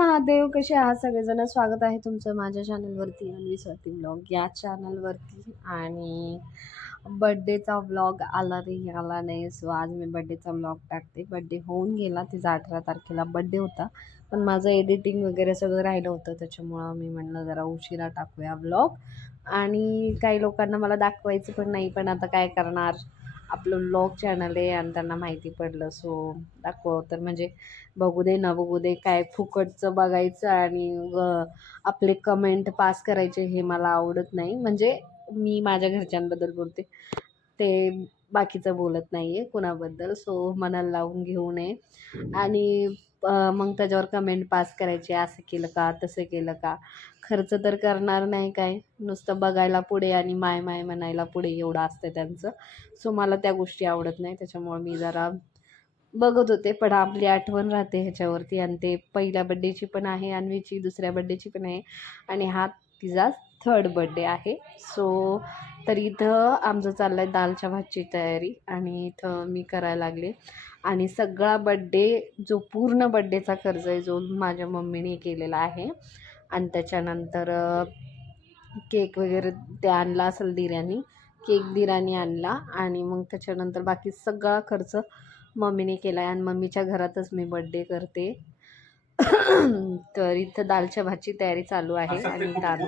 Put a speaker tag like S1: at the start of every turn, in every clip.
S1: महादेव कसे आहात? सगळेजण स्वागत आहे तुमचं माझ्या चॅनलवरती अन्वी स्वाती ब्लॉग या चॅनलवरती आणि बड्डेचा ब्लॉग आला रे आला नाही. सो आज मी बड्डेचा ब्लॉग टाकते. बड्डे होऊन गेला तिचा अठरा तारखेला बड्डे होता. पण माझं एडिटिंग वगैरे सगळं राहिलं होतं त्याच्यामुळं मी म्हणलं जरा उशिरा टाकूया ब्लॉग आणि काही लोकांना मला दाखवायचं पण नाही पण आता काय करणार? आपलं ब्लॉग चॅनल आहे आणि त्यांना माहिती पडलं. सो दाखव. तर म्हणजे बघू दे न बघू दे काय फुकटचं बघायचं आणि आपले कमेंट पास करायचे हे मला आवडत नाही. म्हणजे मी माझ्या घरच्यांबद्दल बोलते. ते बाकीचं बोलत नाही आहे कुणाबद्दल. सो मनाला लावून घेऊ नये. आणि मग त्याच्यावर कमेंट पास करायची असं केलं का तसं केलं का? खर्च तर करणार नाही काय? नुसतं बघायला पुढे आणि माय माय म्हणायला पुढे एवढं असतं त्यांचं. सो मला त्या गोष्टी आवडत नाही. त्याच्यामुळं मी जरा बघत होते पण आपली आठवण राहते ह्याच्यावरती आणि ते पहिल्या बड्डेची पण आहे अन्वीची दुसऱ्या बड्डेची पण आहे. आणि हा तिचा थर्ड बड्डे आहे. सो तर इथं आमचं चाललं आहे दालच्या भातची तयारी आणि इथं मी करायला लागले. आणि सगळा बड्डे जो पूर्ण बड्डेचा खर्च आहे जो माझ्या मम्मीने केलेला आहे. आणि त्याच्यानंतर केक वगैरे ते आणला असेल दिरानी केक दिरानी आणला आणि मग त्याच्यानंतर बाकी सगळा खर्च मम्मीने केला आहे आणि मम्मीच्या घरातच मी बड्डे करते. तर इथं दालच्या भातची तयारी चालू आहे आणि दाल.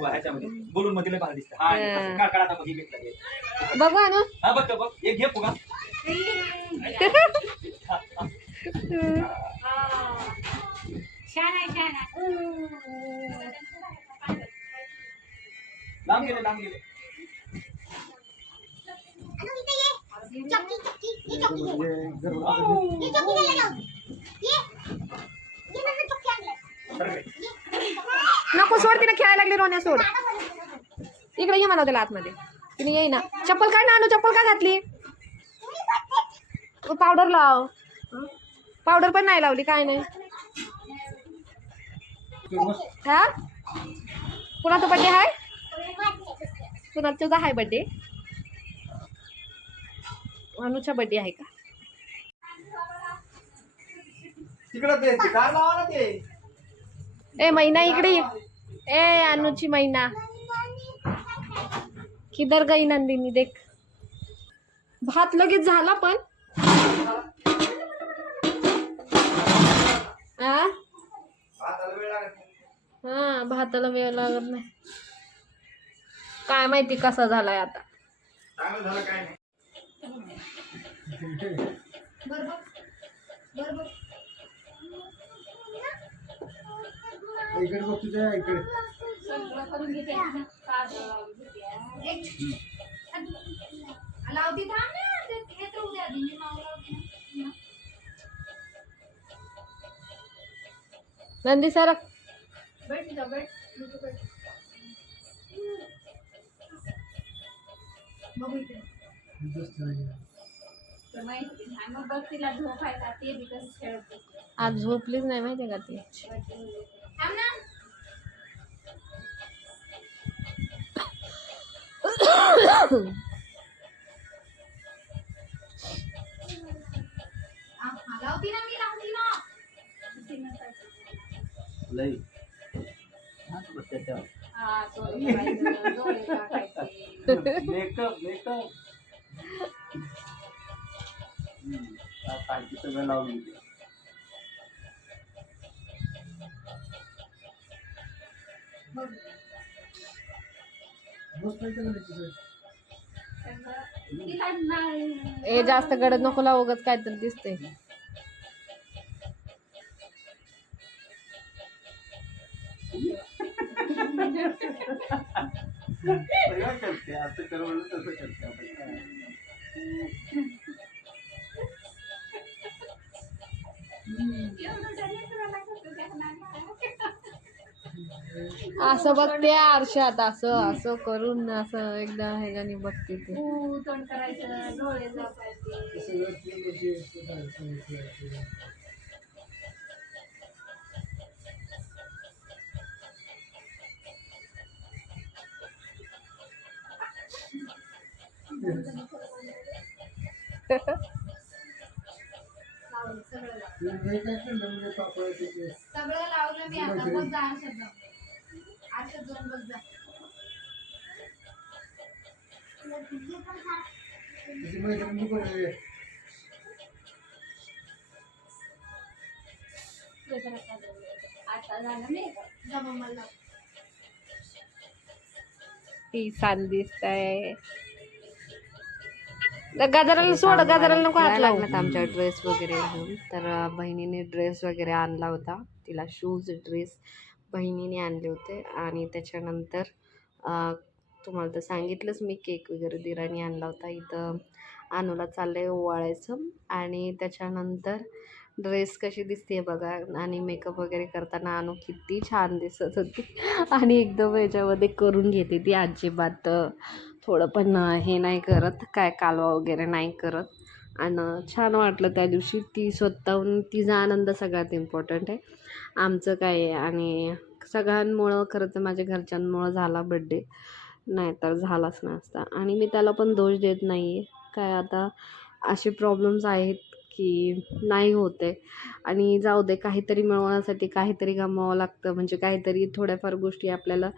S2: बघ, हे घेतलं घे.
S1: बघू अनु
S2: हा, बघ, बघ. एक घे फुगा. लांब गेले, लांब गेले.
S3: चक्की चक्की ही चक्की घे ही चक्की घे लावून ये ये नवीन चक्की आणली
S2: बरं काय?
S1: नको सोड तिने खेळायला लागली रोण्या सोड इकडे ये मला त्याला आतमध्ये तिने येई ना चप्पल काढ ना अनु चप्पल का घातली पावडर लाव. पावडर पण नाही लावली काय नाही. हा? कुणाचा बड्डे आहे कुणाचा तुझा आहे बड्डे अनुचा बड्डे आहे का? ए मैना इकडे. ए अनुची मैना. किधर गई नंदिनी देख. भात लगेच झाला पण. हा भाताला वेळ लागत नाही. काय माहिती कसा झालाय आता.
S2: चांगलं झालं काय नाही.
S4: इकडे बघ तुझ्या इकडे.
S3: लावती थांब ना ते तर उद्या आधी मी माऊ लावते
S1: नंदी सर. आज झोपलीच नाही माहितीये का ती?
S3: हा, लावती ना मी लावती ना
S2: मेकअप मेकअप पाहिजे सगळं
S1: ए जास्त गडद नको लावू उगाच काय तर दिसतंय
S2: सगळं करते असं कर म्हणून तसं करते
S1: असं बघते आरशात असं असं करून असं एकदा ह्याच्यानी बघते ते.
S3: तोंड करायचं डोळे
S4: सगळं
S3: लावलं मी आता बस जा आरशात जा आरशात जाऊन बस जा
S4: तुझी मैत्रिणी पण आहे.
S3: आता झालं नाही का? जा मम्माला
S1: ती सान दिसतंय गाजराला सोड गाजराला नको हात लागला आमच्या ड्रेस वगैरे घेऊन तर बहिणीने ड्रेस वगैरे आणला होता. तिला शूज ड्रेस बहिणीने आणले होते. आणि त्याच्यानंतर तुम्हाला तर सांगितलंच मी केक वगैरे दिराने आणला होता. इथं अनुला चाललं आहे ओवाळायचं. आणि त्याच्यानंतर ड्रेस कशी दिसते बघा. आणि मेकअप वगैरे करताना अनु किती छान दिसत होती. आणि एकदम याच्यामध्ये करून घेते ती अजिबात. थोडं पण हे नाही करत काय कालवा वगैरे नाही करत. आणि छान वाटलं त्या दिवशी. ती स्वतःहून तिचा आनंद सगळ्यात इम्पॉर्टंट आहे. आमचं काय आहे आणि सगळ्यांमुळं खरं तर माझ्या घरच्यांमुळं झाला बड्डे नाही तर झालाच नसता. आणि मी त्याला पण दोष देत नाही आहे काय आता असे प्रॉब्लेम्स आहेत की नाही होते. आणि जाऊ दे काहीतरी मिळवण्यासाठी काहीतरी गमावं लागतं. म्हणजे काहीतरी थोड्याफार गोष्टी आपल्याला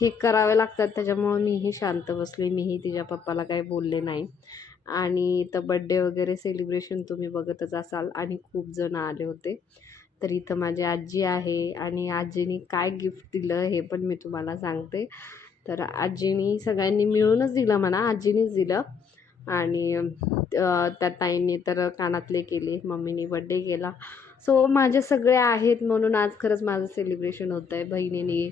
S1: हे करावे लागतात त्याच्यामुळं मीही शांत बसले मीही तिच्या पप्पाला काही बोलले नाही. आणि इथं बड्डे वगैरे सेलिब्रेशन तुम्ही बघतच असाल आणि खूप जण आले होते. तर इथं माझी आजी आहे आणि आजीने काय गिफ्ट दिलं हे पण मी तुम्हाला सांगते. तर आजीनी सगळ्यांनी मिळूनच दिलं म्हणा आजीनीच दिलं. आणि त्या ताईंनी तर कानातले केले मम्मीने बड्डे केला. सो माझे सगळे आहेत म्हणून आज खरंच माझं सेलिब्रेशन होतं आहे बहिणीने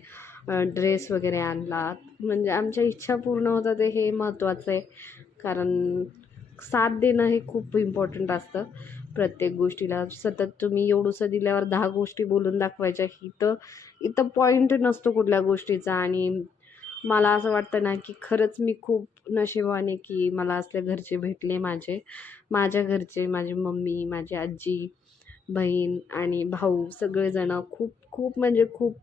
S1: ड्रेस वगैरे आणला म्हणजे आमच्या इच्छा पूर्ण होतात ते हे महत्त्वाचं आहे. कारण साथ देणं हे खूप इम्पॉर्टंट असतं. प्रत्येक गोष्टीला. सतत तुम्ही एवढंसं दिल्यावर दहा गोष्टी बोलून दाखवायच्या. इथं इथं पॉईंट नसतो कुठल्या गोष्टीचा. आणि मला असं वाटतं ना की खरंच मी खूप नशिबाने की मला असले घरचे भेटले माझे. माझ्या घरचे माझी मम्मी माझी आजी बहीण आणि भाऊ सगळेजणं खूप खूप म्हणजे खूप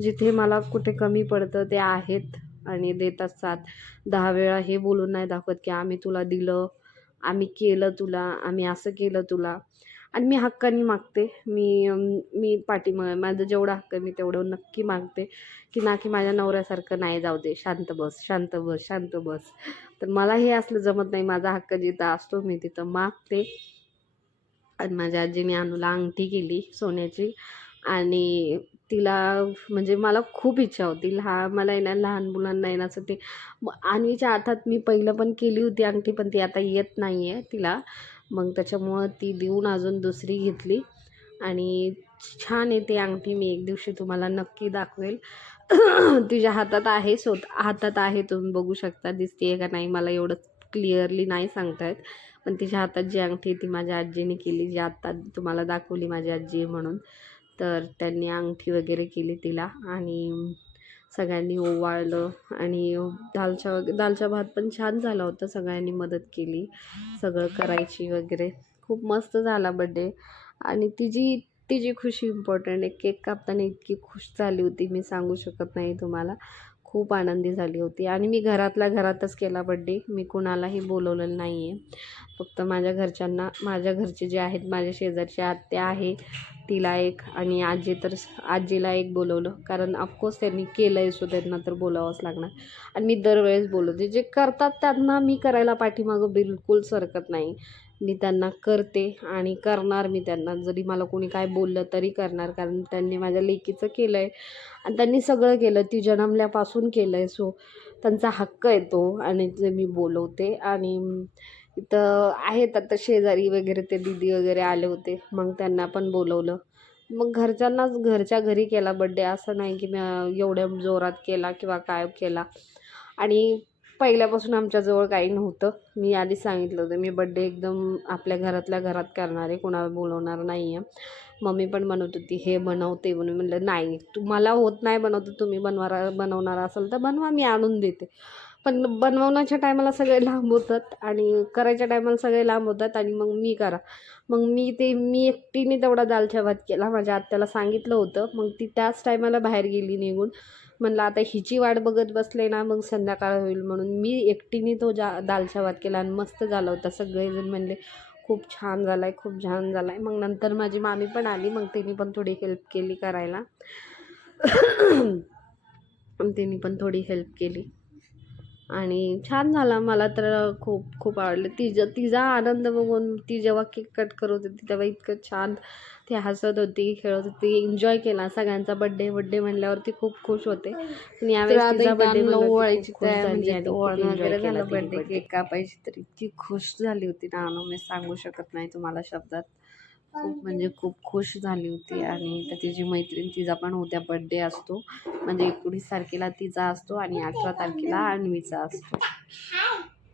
S1: जिथे मला कुठे कमी पडतं ते आहेत आणि देतात साथ. दहा वेळा हे बोलून नाही दाखवत की आम्ही तुला दिलं आम्ही केलं तुला आम्ही असं केलं तुला. आणि मी हक्काने मागते. मी मी पाठीमा माझं जेवढं हक्क मी तेवढं नक्की मागते. की ना की माझ्या नवऱ्यासारखं नाही जाऊ दे. शांत बस शांत बस शांत बस. तर मला हे असलं जमत नाही. माझा हक्क जिथं असतो मी तिथं मागते. आणि माझ्या आजीने अनुला अंगठी केली सोन्याची. आणि तिला म्हणजे मला खूप इच्छा होती लहा मला आहे ना लहान मुलांना येण्याचं ते म- हातात मी पहिलं पण केली होती अंगठी पण ती आता येत नाही आहे तिला. मग त्याच्यामुळं ती देऊन अजून दुसरी घेतली. आणि छान आहे ती अंगठी मी एक दिवशी तुम्हाला नक्की दाखवेल. तिच्या हातात आहे स्वत हातात आहे तुम्ही बघू शकता दिसते आहे का नाही मला एवढं क्लिअरली नाही सांगता येत पण तिच्या हातात जी अंगठी ती माझ्या आजीने केली जी आत्ता तुम्हाला दाखवली माझी आजी म्हणून. तर त्यांनी अंगठी वगैरे केली तिला आणि सगळ्यांनी ओवाळलं आणि दालच्या वगैरे दालच्या भात पण छान झाला होता. सगळ्यांनी मदत केली सगळं करायची वगैरे. खूप मस्त झाला बड्डे आणि तिची तिची खुशी इम्पॉर्टंट आहे. केक कापताना इतकी खुश झाली होती मी सांगू शकत नाही तुम्हाला. खूप आनंदी झाली होती. आणि मी घरातल्या घरातच केला बड्डे. मी कुणालाही बोलवलेलं नाही आहे फक्त माझ्या घरच्यांना माझ्या घरचे जे आहेत माझ्या शेजारचे आत्या आहे तिला एक आणि आजी तर आजीला एक बोलवलं. कारण ऑफकोर्स त्यांनी केलं आहे सो त्यांना तर बोलावंच लागणार. आणि मी दरवेळेस बोलवते जे करतात त्यांना मी करायला पाठीमागं बिलकुल सरकत नाही. मी त्यांना करते आणि करणार मी त्यांना. जरी मला कोणी काय बोललं तरी करणार कारण त्यांनी माझ्या लेकीचं केलं आहे आणि त्यांनी सगळं केलं. ती जन्मल्यापासून केलं आहे सो त्यांचा हक्क येतो आणि ते मी बोलवते. आणि इथं आहेत आता शेजारी वगैरे ते दीदी वगैरे आले होते. मग त्यांना पण बोलवलं. मग घरच्यांनाच घरच्या घरी केला बड्डे असं नाही की मी एवढ्या जोरात केला किंवा काय केला. आणि पहिल्यापासून आमच्याजवळ काही नव्हतं. मी आधी सांगितलं होतं मी बड्डे एकदम आपल्या घरातल्या घरात करणार आहे कोणाला बोलवणार नाही आहे मम्मी पण म्हणत होती हे बनवते. म्हणून म्हणलं नाही तुम्हाला होत नाही बनवतं तुम्ही बनवा बनवणार असाल तर बनवा मी आणून देते. पण बनवण्याच्या टायमाला सगळे लांब होतात आणि करायच्या टायमाला सगळे लांब होतात आणि मग मी करा. मग मी ते मी एकटीने तेवढा दालच्या भात केला. माझ्या आत्याला सांगितलं होतं. मग ती त्याच टायमाला बाहेर गेली निघून. म्हणलं आता हिची वाट बघत बसले ना मग संध्याकाळ होईल म्हणून. मी एकटीने तो जा दालचा भात केला आणि मस्त झाला होता. सगळेजण म्हणले खूप छान झाला आहे खूप छान झाला आहे मग नंतर माझी मामी पण आली मग तिने पण थोडी हेल्प केली करायला. तिने पण थोडी हेल्प केली. आणि छान झाला. मला तर खूप खूप आवडलं. तिचं तिचा आनंद बघून ती जेव्हा केक कट करत होती तेव्हा इतकं छान ती हसत होती खेळत होती एन्जॉय केला. सगळ्यांचा बड्डे बड्डे म्हणल्यावरती खूप खुश होते. आणि यावेळेस तिचा बड्डे ओवाळायची झाली.
S3: केक कापायची तर इतकी खुश झाली होती ना अनु मी सांगू शकत नाही तुम्हाला शब्दात. खूप म्हणजे खूप खुश झाली होती आणि तर तिची मैत्रीण तिचा पण उद्या बर्थडे असतो. म्हणजे एकोणीस तारखेला तिचा असतो आणि अठरा तारखेला अन्वीचा असतो.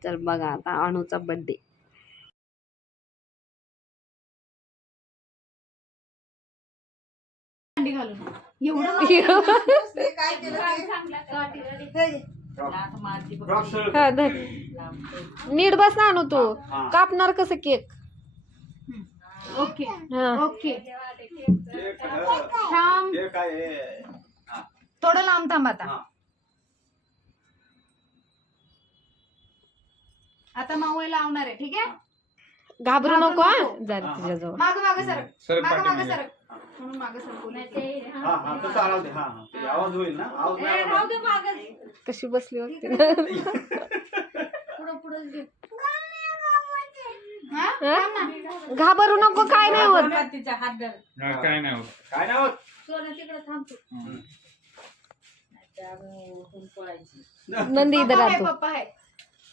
S3: तर बघा आता अणूचा बर्थडे
S5: अंडी घालून. एवढं.
S1: हा, धर. नीट बस ना आणू तू. कापणार कसं केक?
S5: ओके.
S1: हा.
S5: ओके. थांब थोडं लांब थांब आता. आता मावळे लावणार आहे ठीक आहे?
S1: घाबरू नको हा.
S5: नको.
S1: जरा तुझ्याजवळ
S5: माग माग सरक
S6: सरक
S5: माग माग
S6: पाठीमागे.
S5: सरक म्हणून माग सरक
S2: हा. हा तसं आवाज दे हा हा. ते आवाज होईल ना? आवाज नाही आला.
S1: कशी बसली
S5: हा? ना.
S1: घाबरू नको काय नाही होत.
S6: हा, काय नाही होत.
S2: काय नाही होत.
S1: नंदी इधर
S5: पप्पा
S1: आ
S5: आहे,
S1: तू
S5: पप्पा आहे.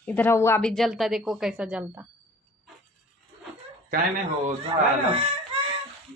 S1: इधर आओ अभी जलता देखो कैसा जलता.
S6: काय नाही होत झालं.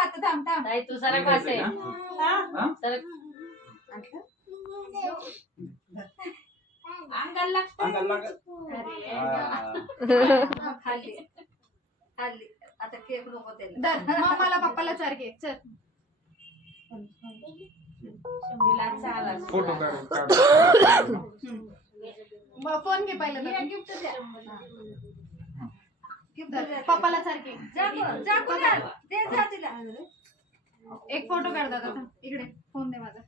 S5: आता थांब, थांब.
S6: तू सरक असे. हा?
S2: अंगाला लागत. हा.
S5: धर, मामाला पप्पाला चार केक. चल.
S6: फोटो
S5: फोन घे पहिलं तर. धर, पप्पाला केक एक फोटो काढ दादा. इकडे फोन दे माझा.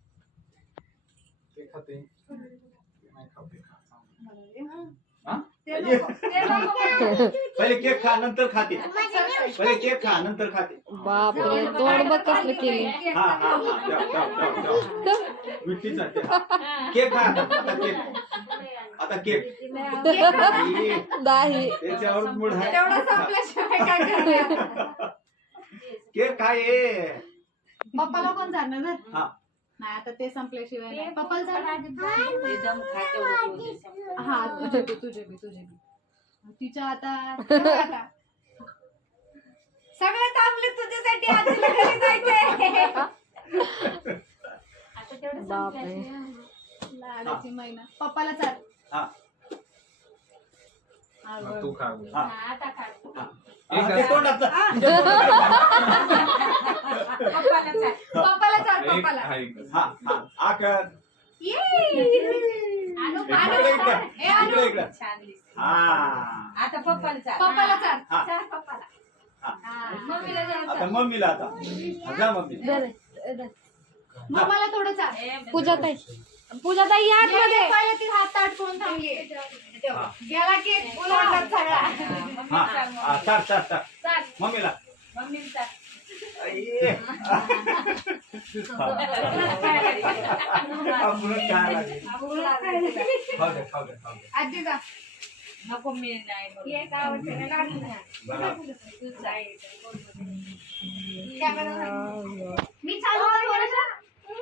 S6: ते खाते. नाही खाते.
S2: पहिले केक खा नंतर खाते. पहिले केक खा नंतर खाते.
S1: बापरे तोंड बघ कसलं केली.
S2: हा हा हा ठेव, ठेव, ठेव, ठेव. मिठीचा ते. केक खा आता आता केक. आता केक त्याच्यावर मूड आहे.
S5: तेवढं संपल्याशिवाय काय करणार?
S2: केक काय आहे?
S5: पप्पाला कोण जाणार धर
S2: हा.
S5: नाही आता ते संपल्याशिवाय नाही. पप्पाला जाणार? हा तुझे बी तुझे बी तुझे बी. तिच्या आता आता. सगळं थांबले तुझ्यासाठी आजीला घरी जायचंय.
S1: बापरे.
S5: लाडाची महिना. पप्पाला चाल.
S2: हा.
S5: हा,
S6: हा. तू खा
S2: हा. हा, ते तोंडात
S5: पप्पाला चाल.
S6: एक-
S5: पप्पाला
S6: हा, एक.
S2: हा हा. आकर
S5: ये.
S2: इकडे इकडे.
S5: ए, आणू.
S2: इकडे इकडे. हा.
S5: पप्पाला चाल.
S2: हा.
S5: चाल. पप्पाला.
S2: हा.
S5: मम्मीला जरा
S2: आता
S5: चाल.
S2: मम्मीला आता. हा, जा मम्मी.
S5: मम्माला थोडं चाल.
S1: पूजा ताई पूजा ताई या आतमध्ये.
S5: ये, पहिलं ती हात ताट करून थांबली. गेला केक उलटला सगळा.
S2: हा हा चार चार चार मम्मीला.
S5: आजी जा. कॅमेरा मी चालू कर थोडंसं.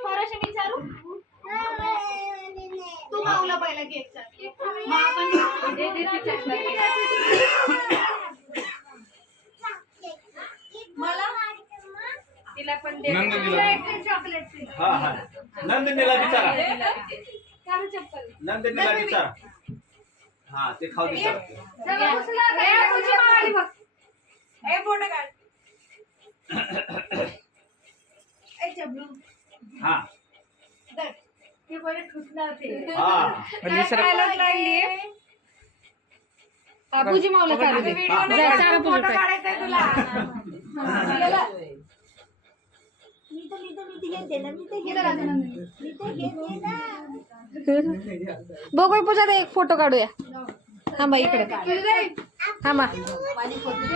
S5: थोडंसं मी चालू तू केक चाल मग आपण दे, दे, दे, दे. मला
S6: नंदिनीला
S5: तुला चॉकलेट.
S2: हा हा नंदिनीला विचारा
S5: चालू चप्पल
S2: नंदिनीला विचारा हा ते खाऊ दे जरा.
S5: चला, उचला. ए, तुझी मावाली बघ. ए, फोटो काढ
S2: हा
S5: ते.
S2: हा.
S6: म्हणजे सर
S3: बाबूजी मावलं चालू दे. जा, चारा
S5: फोटो
S3: पुढे टाक.
S5: काढायचा आहे तुला.
S3: बघू पूजा दे एक फोटो काढूया. थांबा इकडे थांबा.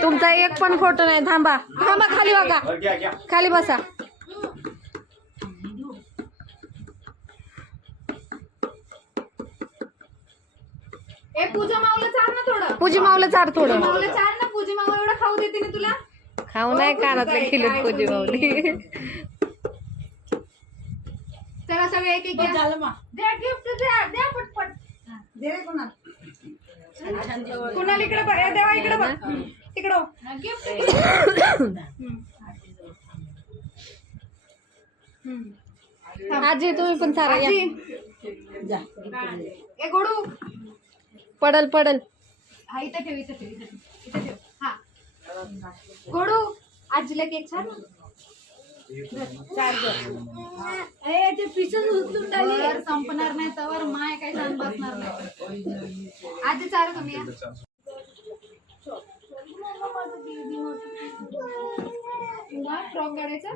S3: तुमचा एक पण फोटो नाही. थांबा. थांबा खाली बघा.
S2: बरं, घ्या घ्या.
S3: खाली बसा.
S5: ए पूजा माऊला चाल ना थोडं.
S3: पूजी मावलं चार थोडं.
S5: माऊला चाल ना पूजा माऊ एवढं खाऊ देते ना तुला.
S3: खाऊ नाही कानातले खिलत पूजी मावली
S5: चला सगळे एक एक घ्या. द्या गिफ्ट द्या द्या पटपट. कुणाला. इकडे बघ ए, देवा इकडे बघ. गिफ्ट
S3: आजी तुम्ही पण चारा या.
S5: ए गोडू.
S3: पडल पडल.
S5: हा इथं ठेव इथं ठेव इथं ठेव. इथं ठेव. हा. गोडू आजीला केक छान. ए ते पिसेस उचलून टाकली संपणार नाही तवर माय काय छान बसणार नाही. आजी चार कमी या. फ्रॉक काढायचा